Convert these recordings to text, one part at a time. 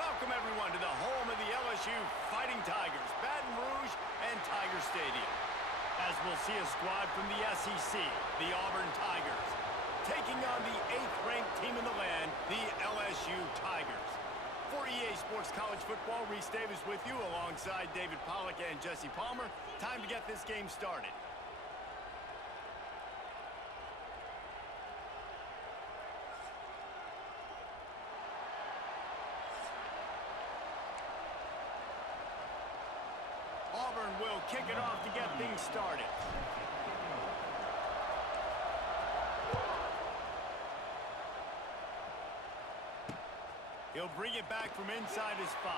Welcome, everyone, to the home of the LSU Fighting Tigers, Baton Rouge and Tiger Stadium. As we'll see a squad from the SEC, the Auburn Tigers, taking on the 8th-ranked team in the land, the LSU Tigers. For EA Sports College Football, Reese Davis with you alongside David Pollack and Jesse Palmer. Time to get this game started. Auburn will kick it off to get things started. He'll bring it back from inside his 5.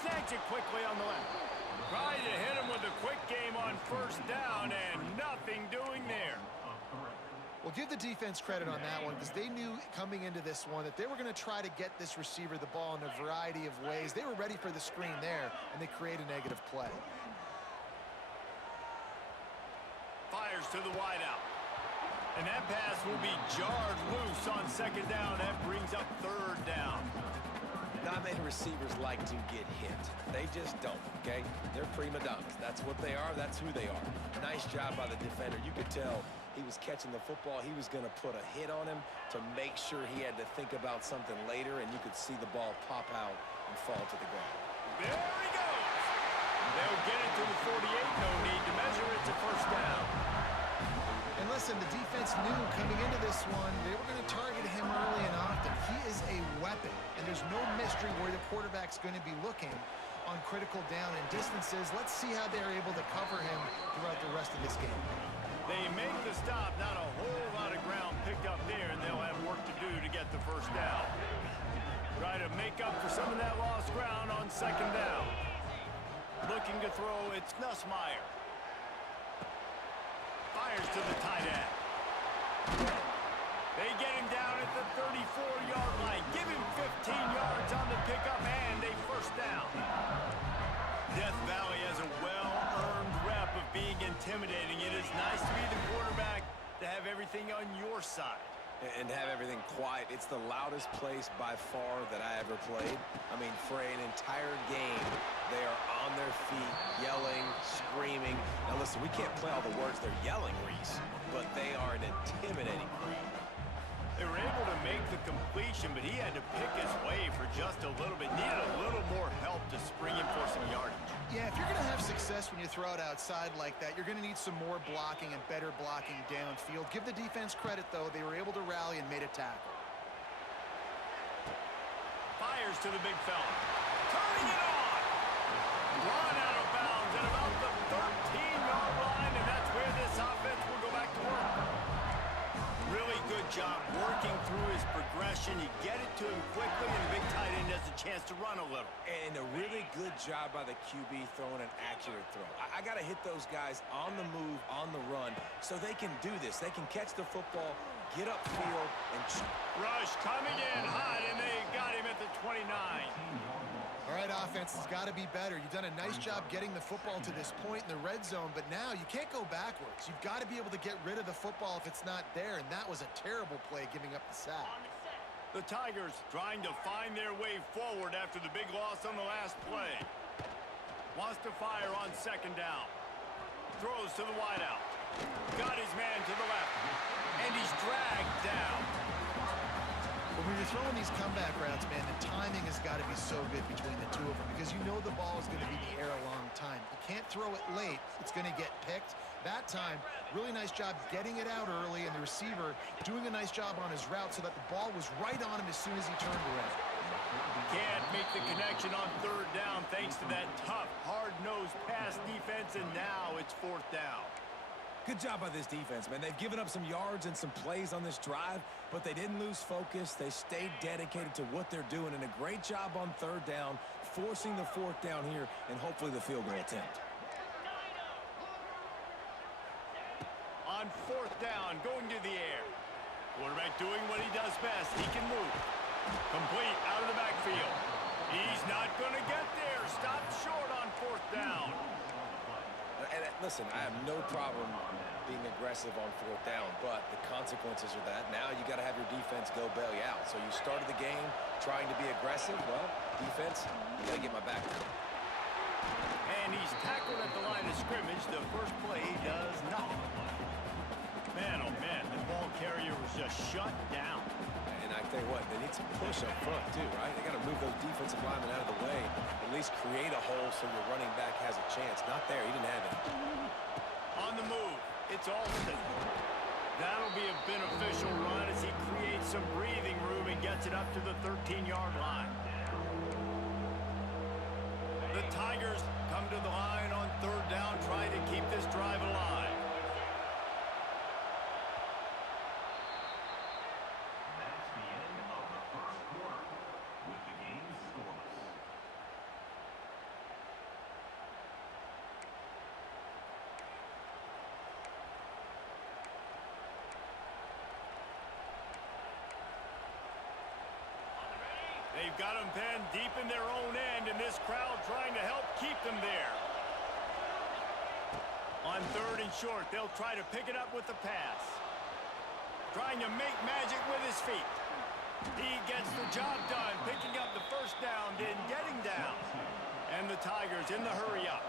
Snatch it quickly on the left. Trying to hit him with a quick game on first down, and nothing doing there. Well, give the defense credit on that one because they knew coming into this one that they were going to try to get this receiver the ball in a variety of ways. They were ready for the screen there, and they create a negative play. Fires to the wideout. And that pass will be jarred loose on second down. That brings up third down. Not many receivers like to get hit. They just don't, okay? They're prima donnas. That's what they are. That's who they are. Nice job by the defender. You could tell he was catching the football. He was going to put a hit on him to make sure he had to think about something later, and you could see the ball pop out and fall to the ground. There he goes. They'll get it to the 48. No need to measure. It's a first down. And listen, the defense knew coming into this one, they were going to target him early and often. He is a weapon, and there's no mystery where the quarterback's going to be looking on critical down and distances. Let's see how they're able to cover him throughout the rest of this game. They make the stop. Not a whole lot of ground picked up there, and they'll have work to do to get the first down. Try to make up for some of that lost ground on second down. Looking to throw, it's Nussmeier. Fires to the tight end. They get him down at the 34-yard line. Give him 15 yards on the pickup and a first down. Death Valley has a well-earned rep of being intimidating. It is nice to be the quarterback, to have everything on your side. And have everything quiet. It's the loudest place by far that I ever played. I mean, for an entire game, they are on their feet, yelling, screaming. Now listen, we can't play all the words they're yelling, Reese, but they are an intimidating crowd. They were able to make the completion, but he had to pick his way for just a little bit. Needed a little more help to spring him for some yardage. Yeah, if you're going to have success when you throw it outside like that, you're going to need some more blocking and better blocking downfield. Give the defense credit, though. They were able to rally and made a tackle. Fires to the big fella. Turning it on! Run out of bounds at about the 13-yard line, and that's where this offense will go back to work. Really good job working through his progression. You get it to him quickly, and the big tight end has a chance to run a little. And a really good job by the QB throwing an accurate throw. I got to hit those guys on the move, on the run, so they can do this. They can catch the football, get upfield, and rush coming in hot, and they got him at the 29. All right, offense has got to be better. You've done a nice job getting the football to this point in the red zone, but now you can't go backwards. You've got to be able to get rid of the football if it's not there, and that was a terrible play giving up the sack. The Tigers trying to find their way forward after the big loss on the last play. Wants to fire on second down. Throws to the wideout. Got his man to the left, and he's dragged down. But when you're throwing these comeback routes, man, the timing has got to be so good between the two of them because you know the ball is going to be in the air a long time. You can't throw it late. It's going to get picked. That time, really nice job getting it out early, and the receiver doing a nice job on his route so that the ball was right on him as soon as he turned around. Can't make the connection on third down thanks to that tough, hard-nosed pass defense, and now it's fourth down. Good job by this defense, man. They've given up some yards and some plays on this drive, but they didn't lose focus. They stayed dedicated to what they're doing, and a great job on third down, forcing the fourth down here, and hopefully the field goal attempt. On fourth down, going to the air. Quarterback doing what he does best. He can move. Complete out of the backfield. He's not going to get there. Stopped short on fourth down. And listen, I have no problem being aggressive on fourth down, but the consequences are that now you got to have your defense go bail you out. So you started the game trying to be aggressive. Well, defense, you got to get my back now. And he's tackled at the line of scrimmage. The first play does nothing. Man, oh man, the ball carrier was just shut down. And I tell you what, they need some push up front too, right? They got to move those defensive linemen out of the way, at least create a hole so your running back has a chance. Not there, he didn't have it. On the move, it's Alston. That'll be a beneficial run as he creates some breathing room and gets it up to the 13-yard line. The Tigers come to the line on third down, trying to keep this drive alive. They've got them penned deep in their own end, and this crowd trying to help keep them there. On third and short, they'll try to pick it up with the pass. Trying to make magic with his feet. He gets the job done, picking up the first down, then getting down. And the Tigers in the hurry up.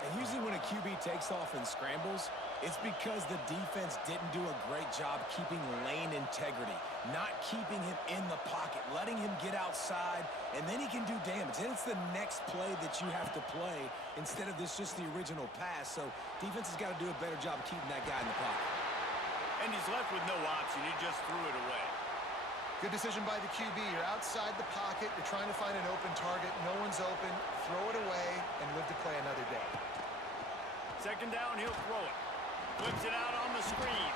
And usually when a QB takes off and scrambles, it's because the defense didn't do a great job keeping lane integrity, not keeping him in the pocket, letting him get outside, and then he can do damage. And it's the next play that you have to play instead of this just the original pass. So defense has got to do a better job of keeping that guy in the pocket. And he's left with no option. He just threw it away. Good decision by the QB. You're outside the pocket. You're trying to find an open target. No one's open. Throw it away and live to play another day. Second down, he'll throw it. Flips it out on the screen.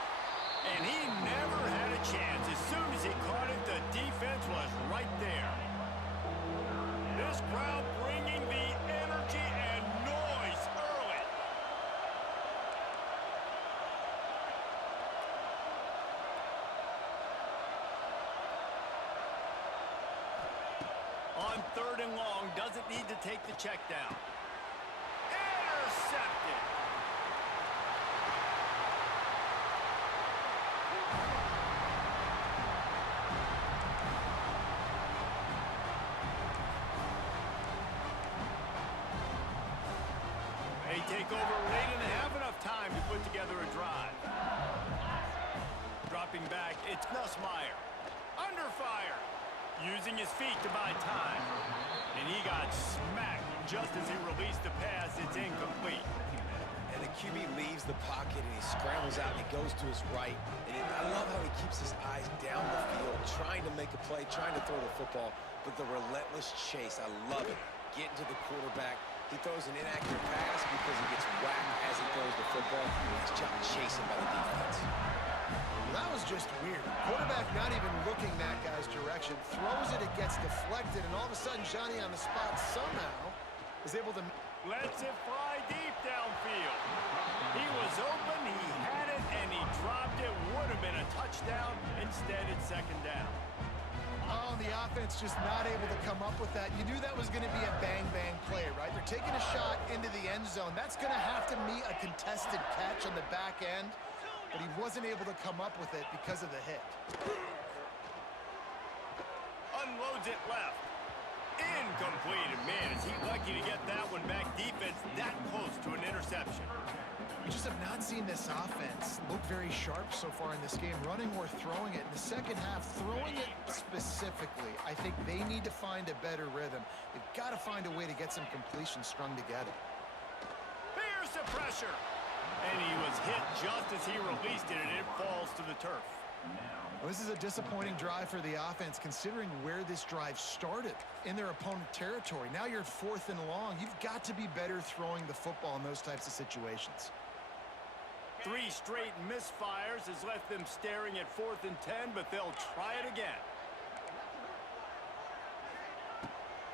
And he never had a chance. As soon as he caught it, the defense was right there. This crowd bringing the energy and noise early. On third and long, doesn't need to take the check down. Intercepted. They take over late and have enough time to put together a drive. Dropping back, it's Nussmeier. Under fire. Using his feet to buy time. And he got smacked just as he released the pass. It's incomplete. And the QB leaves the pocket and he scrambles out and he goes to his right. And I love how he keeps his eyes down the field, trying to make a play, trying to throw the football, but the relentless chase, I love it. Getting to the quarterback. He throws an inaccurate pass because he gets whacked as he throws the football. Nice job chasing by the defense. That was just weird. Quarterback not even looking that guy's direction. Throws it, it gets deflected, and all of a sudden Johnny on the spot somehow is able to... Lets it fly deep downfield. He was open, he had it, and he dropped it. Would have been a touchdown. Instead, it's second down. Oh, the offense just not able to come up with that. You knew that was going to be a bang-bang play, right? They're taking a shot into the end zone. That's going to have to meet a contested catch on the back end, but he wasn't able to come up with it because of the hit. Unloads it left. Incomplete. And man, is he lucky to get that one back. Defense that close to an interception. We just have not seen this offense look very sharp so far in this game, running or throwing it. In the second half, throwing it specifically, I think they need to find a better rhythm. They've got to find a way to get some completions strung together. Here's the pressure. And he was hit just as he released it, and it falls to the turf. Well, this is a disappointing drive for the offense, considering where this drive started in their opponent territory. Now you're at fourth and long. You've got to be better throwing the football in those types of situations. 3 straight misfires has left them staring at 4th and 10, but they'll try it again.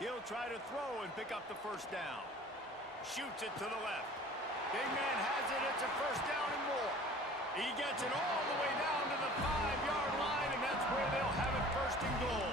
He'll try to throw and pick up the first down. Shoots it to the left. Big man has it. It's a first down and more. He gets it all the way down to the 5-yard line, and that's where they'll have it, first and goal.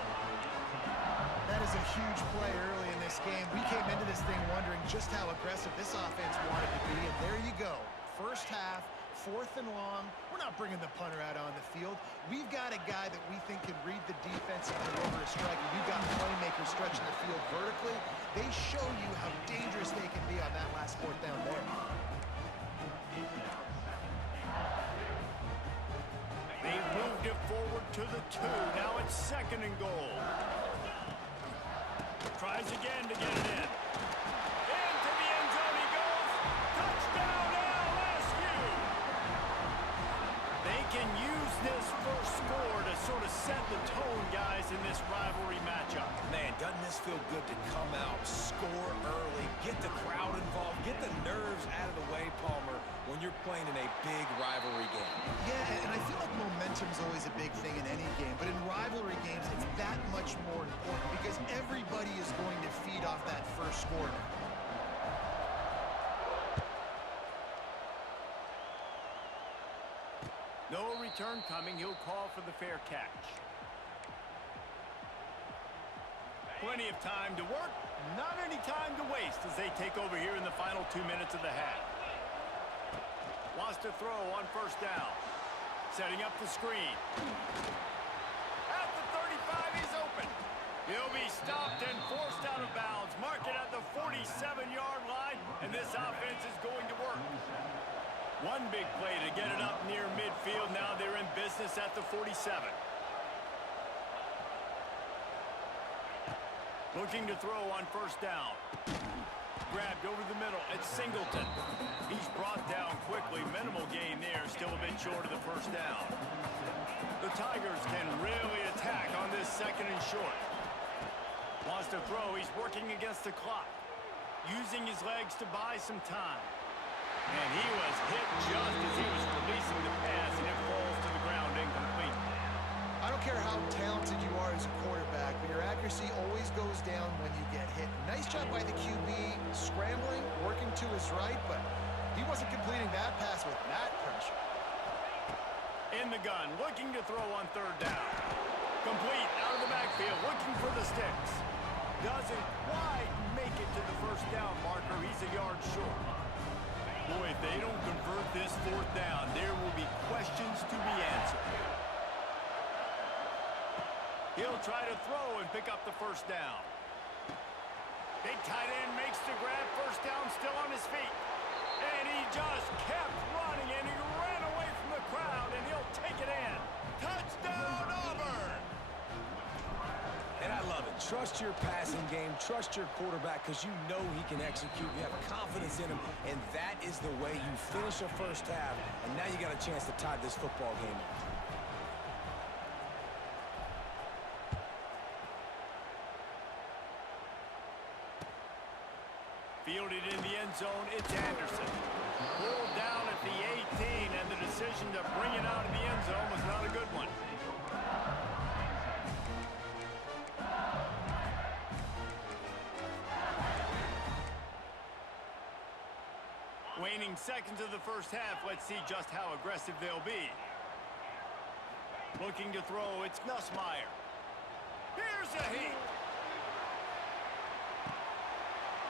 That is a huge play early in this game. We came into this thing wondering just how aggressive this offense wanted to be, and there you go. First half, 4th and long. We're not bringing the punter out on the field. We've got a guy that we think can read the defense and come over a strike, and we've got playmakers stretching the field vertically. They show you how dangerous they can be on that last 4th down there. They've moved it forward to the 2. Now it's 2nd and goal. Tries again to get it in. Into the end zone he goes. Touchdown, LSU! They can use this first score to sort of set the tone, guys, in this rivalry matchup. Man, doesn't this feel good to come out, score early, get the crowd involved, get the nerves out of the way, Palmer, when you're playing in a big rivalry game. Yeah, and I feel like momentum's always a big thing in any game, but in rivalry games, it's that much more important because everybody is going to feed off that first score. No return coming. He'll call for the fair catch. Plenty of time to work, not any time to waste as they take over here in the final 2 minutes of the half. Wants to throw on first down. Setting up the screen. At the 35, he's open. He'll be stopped and forced out of bounds. Mark it at the 47-yard line, and this offense is going to work. One big play to get it up near midfield. Now they're in business at the 47. Looking to throw on first down. Grabbed over the middle. It's Singleton. He's brought down quickly. Minimal gain there. Still a bit short of the first down. The Tigers can really attack on this 2nd and short. Wants to throw. He's working against the clock. Using his legs to buy some time. And he was hit just as he was releasing the pass, and it falls to the ground incomplete. I don't care how talented you are as a quarterback, but your accuracy always goes down when you get hit. Nice job by the QB, scrambling, working to his right, but he wasn't completing that pass with that pressure. In the gun, looking to throw on 3rd down. Complete, out of the backfield, looking for the sticks. Doesn't quite make it to the first down marker. He's a yard short. Boy, if they don't convert this 4th down, there will be questions to be answered. He'll try to throw and pick up the first down. Big tight end makes the grab. First down, still on his feet. And he just kept running, and he ran away from the crowd, and he'll take it in. Touchdown, Auburn! And I love it. Trust your passing game. Trust your quarterback because you know he can execute. You have confidence in him, and that is the way you finish a first half, and now you got a chance to tie this football game up. Fielded in the end zone, it's Anderson. Pulled down at the 18, and the decision to bring it out of the end zone was not a good one. Waning seconds of the first half. Let's see just how aggressive they'll be. Looking to throw, it's Nussmeier. Here's a heat.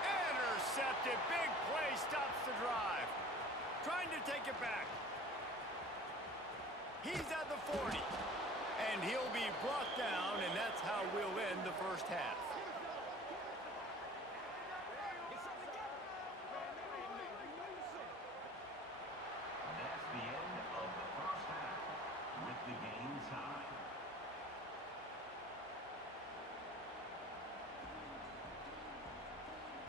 Intercepted. Big play stops the drive. Trying to take it back. He's at the 40. And he'll be brought down, and that's how we'll end the first half.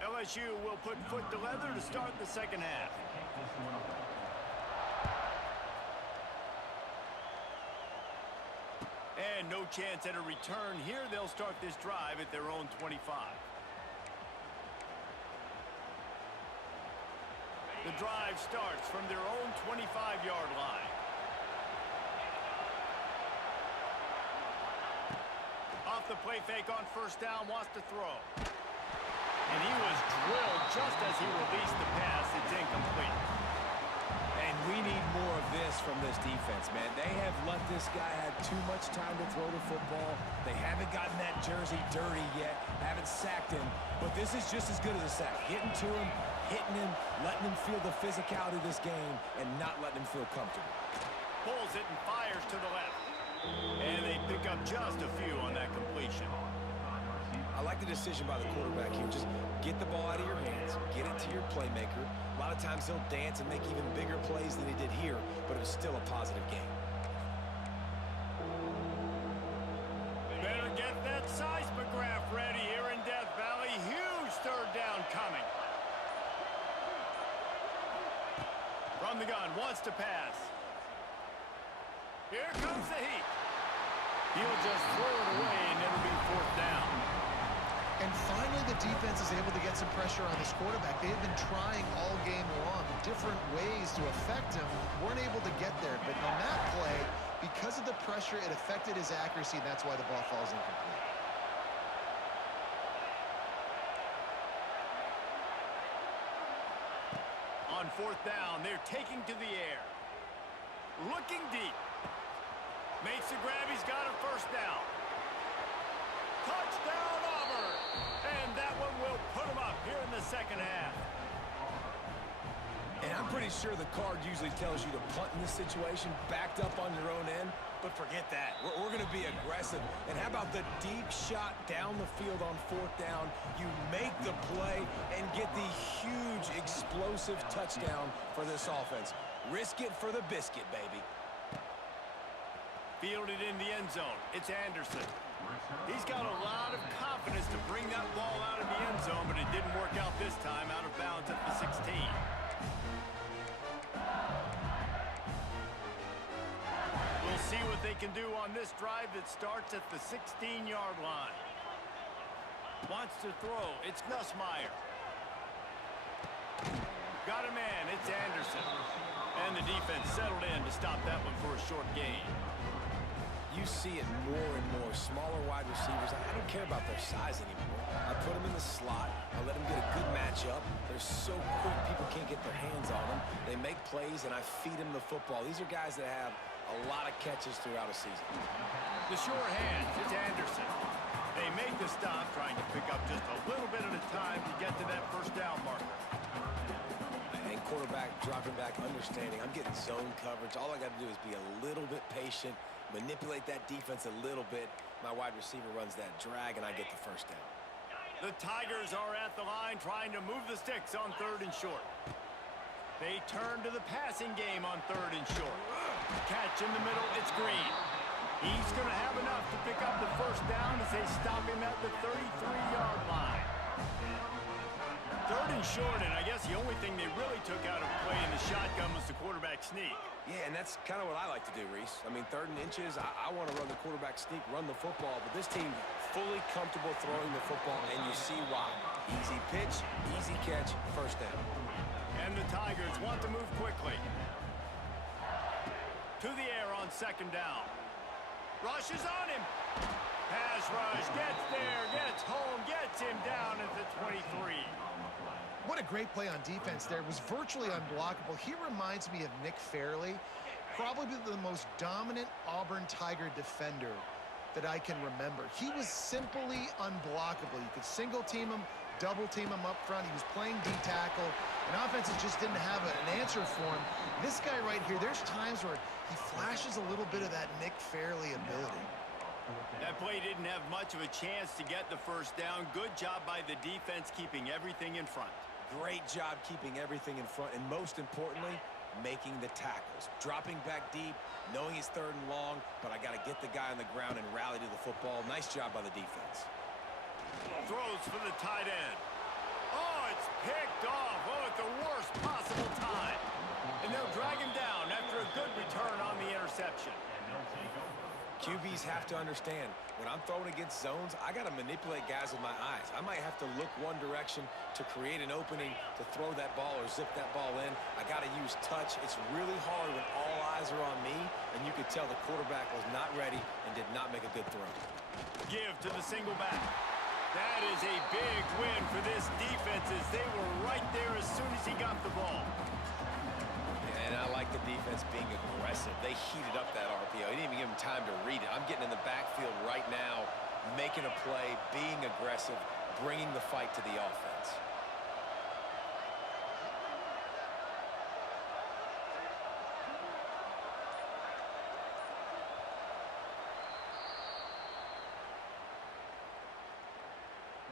LSU will put foot to leather to start the second half. And no chance at a return here. They'll start this drive at their own 25. The drive starts from their own 25-yard line. Off the play fake on first down, wants to throw. And he was drilled just as he released the pass. It's incomplete. And we need more of this from this defense, man. They have let this guy have too much time to throw the football. They haven't gotten that jersey dirty yet, haven't sacked him. But this is just as good as a sack. Getting to him, hitting him, letting him feel the physicality of this game, and not letting him feel comfortable. Pulls it and fires to the left. And they pick up just a few on that completion. I like the decision by the quarterback here. Just get the ball out of your hands, get it to your playmaker. A lot of times he'll dance and make even bigger plays than he did here, but it was still a positive game. Better get that seismograph ready here in Death Valley. Huge third down coming. From the gun, wants to pass. Here comes the heat. He'll just throw it away, and it'll be fourth down. And finally, the defense is able to get some pressure on this quarterback. They have been trying all game long different ways to affect him. Weren't able to get there. But on that play, because of the pressure, it affected his accuracy, and that's why the ball falls incomplete. On fourth down, they're taking to the air. Looking deep. Makes a grab. He's got a first down. Touchdown, Auburn. And that one will put him up here in the second half. And I'm pretty sure the card usually tells you to punt in this situation, backed up on your own end. But forget that. We're going to be aggressive. And how about the deep shot down the field on fourth down? You make the play and get the huge explosive touchdown for this offense. Risk it for the biscuit, baby. Fielded in the end zone. It's Anderson. He's got a lot of confidence to bring that ball out of the end zone, but it didn't work out this time, out of bounds at the 16. We'll see what they can do on this drive that starts at the 16-yard line. Wants to throw. It's Nussmeier. Got a man. It's Anderson. And the defense settled in to stop that one for a short gain. You see it more and more. Smaller wide receivers. I don't care about their size anymore. I put them in the slot. I let them get a good matchup. They're so quick, people can't get their hands on them. They make plays, and I feed them the football. These are guys that have a lot of catches throughout a season. The sure hands. It's Anderson. They make the stop, trying to pick up just a little bit at a time to get to that first down marker. And quarterback dropping back, understanding. I'm getting zone coverage. All I got to do is be a little bit patient, manipulate that defense a little bit. My wide receiver runs that drag, and I get the first down. The Tigers are at the line trying to move the sticks on third and short. They turn to the passing game on third and short. Catch in the middle, it's Green. He's going to have enough to pick up the first down as they stop him at the 33-yard line. Third and short, and I guess the only thing they really took out of play in the shotgun was the quarterback sneak. Yeah, and that's kind of what I like to do, Reese. I mean, third and inches, I want to run the quarterback sneak, run the football, but this team fully comfortable throwing the football, and you see why. Easy pitch, easy catch, first down. And the Tigers want to move quickly. To the air on second down. Rush is on him. Pass rush, gets there, gets home, gets him down at the 23. What a great play on defense there. It was virtually unblockable. He reminds me of Nick Fairley, probably the most dominant Auburn Tiger defender that I can remember. He was simply unblockable. You could single team him, double team him up front. He was playing D-tackle, and offenses just didn't have an answer for him. This guy right here, there's times where he flashes a little bit of that Nick Fairley ability. That play didn't have much of a chance to get the first down. Good job by the defense keeping everything in front. Great job keeping everything in front, and most importantly, making the tackles. Dropping back deep, knowing it's third and long, but I got to get the guy on the ground and rally to the football. Nice job by the defense. Throws for the tight end. Oh, it's picked off. Oh, at the worst possible time. And they'll drag him down after a good return on the interception. QBs have to understand, when I'm throwing against zones, I got to manipulate guys with my eyes. I might have to look one direction to create an opening to throw that ball or zip that ball in. I got to use touch. It's really hard when all eyes are on me, and you could tell the quarterback was not ready and did not make a good throw. Give to the single back. That is a big win for this defense as they were right there as soon as he got the ball. And I like the defense being aggressive. They heated up that RPO. He didn't even give him time to read it. I'm getting in the backfield right now, making a play, being aggressive, bringing the fight to the offense.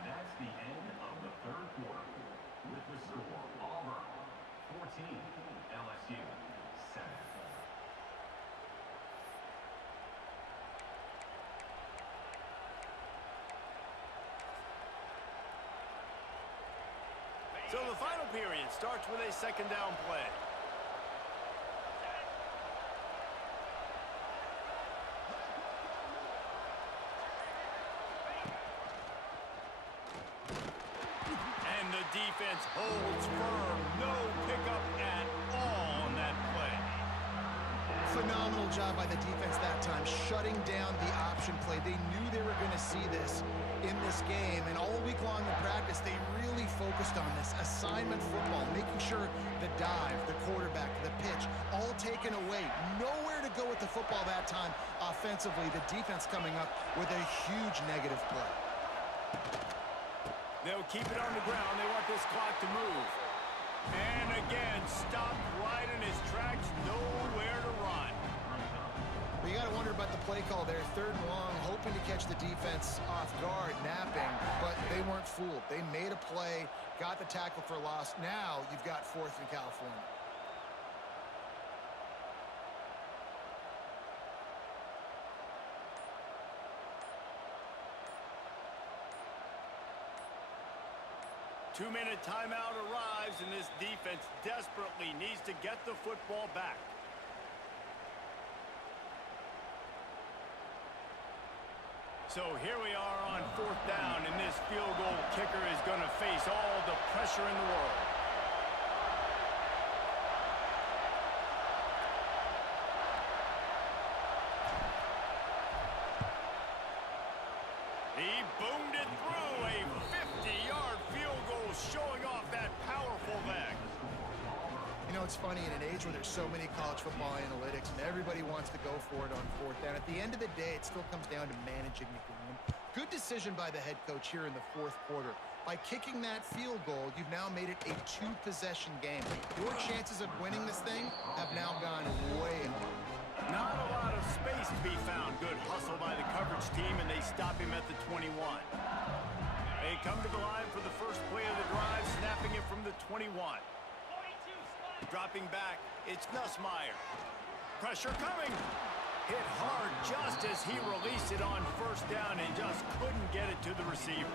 That's the end of the third quarter. With the score, Auburn 14, LSU 7. So the final period starts with a second down play. And the defense holds firm. No pickup at all on that play. Phenomenal job by the defense that time, shutting down the option play. They knew they were going to see this in this game, and all week long in practice, they really focused on this assignment football, making sure the dive, the quarterback, the pitch, all taken away. Nowhere to go with the football that time offensively. The defense coming up with a huge negative play. They'll keep it on the ground. They want this clock to move. And again, stopped right in his tracks, nowhere to run. But you got to wonder about the play call there. Third and long, hoping to catch the defense off guard, napping, but they weren't fooled. They made a play, got the tackle for loss. Now you've got 4th and California. Two-minute timeout arrives, and this defense desperately needs to get the football back. So here we are on 4th down, and this field goal kicker is going to face all the pressure in the world. He boomed it through, a 50-yard field goal showing off that powerful leg. You know, it's funny, in an age where there's so many college football analytics and everybody wants to go for it on 4th down, at the end of the day, it still comes down to managing the game. Good decision by the head coach here in the 4th quarter. By kicking that field goal, you've now made it a 2-possession game. Your chances of winning this thing have now gone way up. Not a lot of space to be found. Good hustle by the coverage team, and they stop him at the 21. They come to the line for the first play of the drive, snapping it from the 21. Dropping back, it's Nussmeier. Pressure coming. Hit hard just as he released it on 1st down and just couldn't get it to the receiver.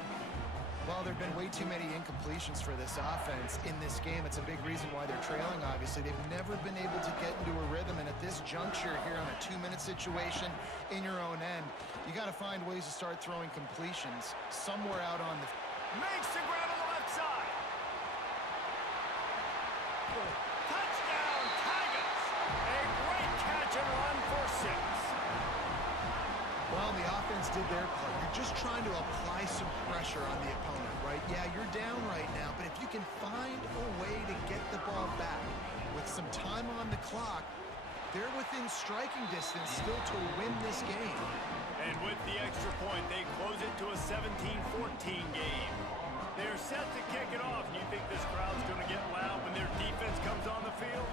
Well, there have been way too many incompletions for this offense in this game. It's a big reason why they're trailing, obviously. They've never been able to get into a rhythm, and at this juncture here on a 2-minute situation in your own end, you got to find ways to start throwing completions somewhere out on the... Makes the grab on the left side. Touchdown, Tigers! A great catch and run for 6. Well, the offense did their part. You're just trying to apply some pressure on the opponent, right? Yeah, you're down right now, but if you can find a way to get the ball back with some time on the clock, they're within striking distance still to win this game. And with the extra point, they close it to a 17-14 game. They're set to kick it off. You think this crowd's going to get loud when their defense comes on the field?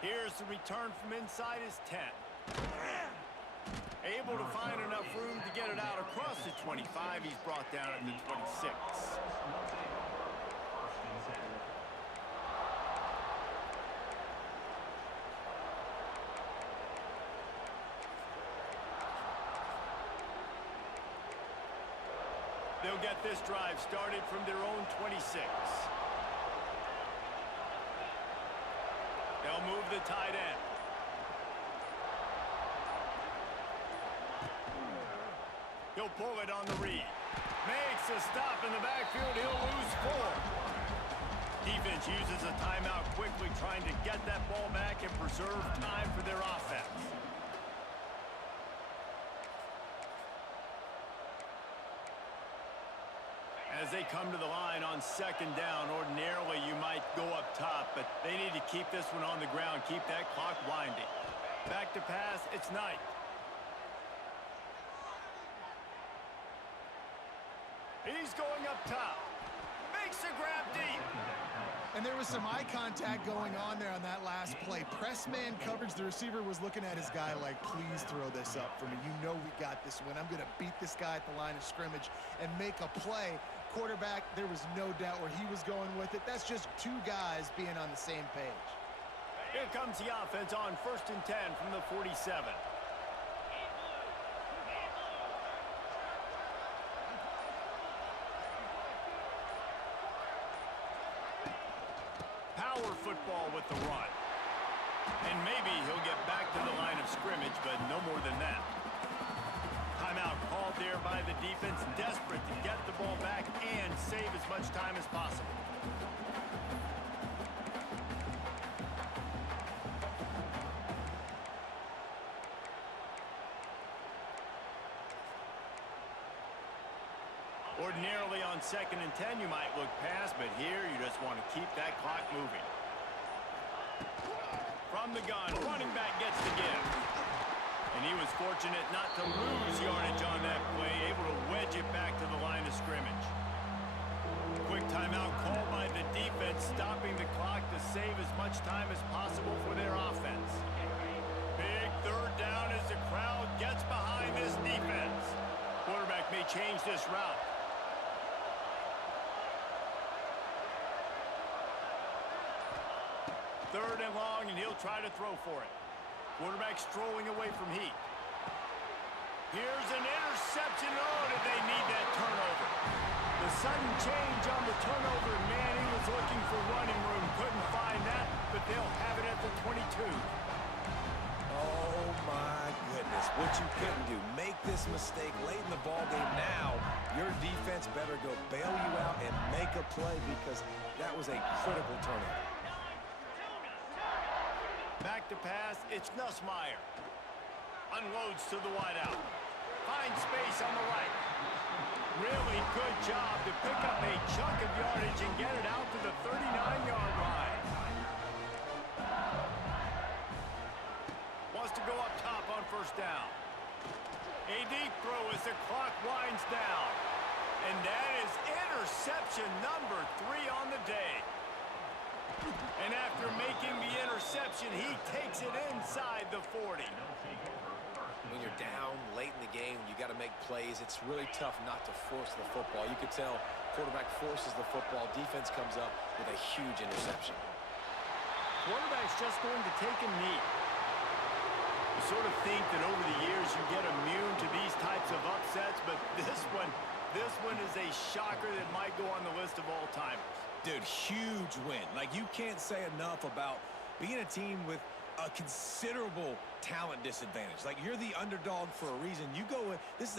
Here's the return from inside his 10. Able to find enough room to get it out across the 25. He's brought down at the 26. They'll get this drive started from their own 26. They'll move the tight end. He'll pull it on the read. Makes a stop in the backfield. He'll lose 4. Defense uses a timeout quickly, trying to get that ball back and preserve time for their offense. As they come to the line on 2nd down, ordinarily you might go up top, but they need to keep this one on the ground, keep that clock winding. Back to pass, it's Knight. He's going up top. Makes the grab deep. And there was some eye contact going on there on that last play. Press man coverage. The receiver was looking at his guy like, please throw this up for me. You know we got this win. I'm going to beat this guy at the line of scrimmage and make a play. Quarterback, there was no doubt where he was going with it. That's just 2 guys being on the same page. Here comes the offense on 1st and 10 from the 47. Power football with the run. And maybe he'll get back to the line of scrimmage, but no more than that. Timeout called there by the defense, desperate to get the ball back and save as much time as possible. Ordinarily on 2nd and 10 you might look past, but here you just want to keep that clock moving. From the gun, running back gets the give. And he was fortunate not to lose yardage on that play, able to wedge it back to the line of scrimmage. Quick timeout called by the defense, stopping the clock to save as much time as possible for their offense. Big 3rd down as the crowd gets behind this defense. Quarterback may change this route. 3rd and long, and he'll try to throw for it. Quarterback strolling away from Heat. Here's an interception. Oh, did they need that turnover? The sudden change on the turnover. Man, he was looking for running room. Couldn't find that, but they'll have it at the 22. Oh, my goodness. What you couldn't do. Make this mistake late in the ballgame now. Your defense better go bail you out and make a play because that was a critical turnover. Back to pass, it's Nussmeier. Unloads to the wideout. Finds space on the right. Really good job to pick up a chunk of yardage and get it out to the 39-yard line. Wants to go up top on 1st down. A deep throw as the clock winds down. And that is interception number 3 on the day. And after making the interception, he takes it inside the 40. When you're down late in the game, you got to make plays. It's really tough not to force the football. You could tell quarterback forces the football. Defense comes up with a huge interception. Quarterback's just going to take a knee. You sort of think that over the years you get immune to these types of upsets, but this one is a shocker that might go on the list of all-timers. Dude, huge win. Like, you can't say enough about being a team with a considerable talent disadvantage. Like, you're the underdog for a reason. You go in, this is a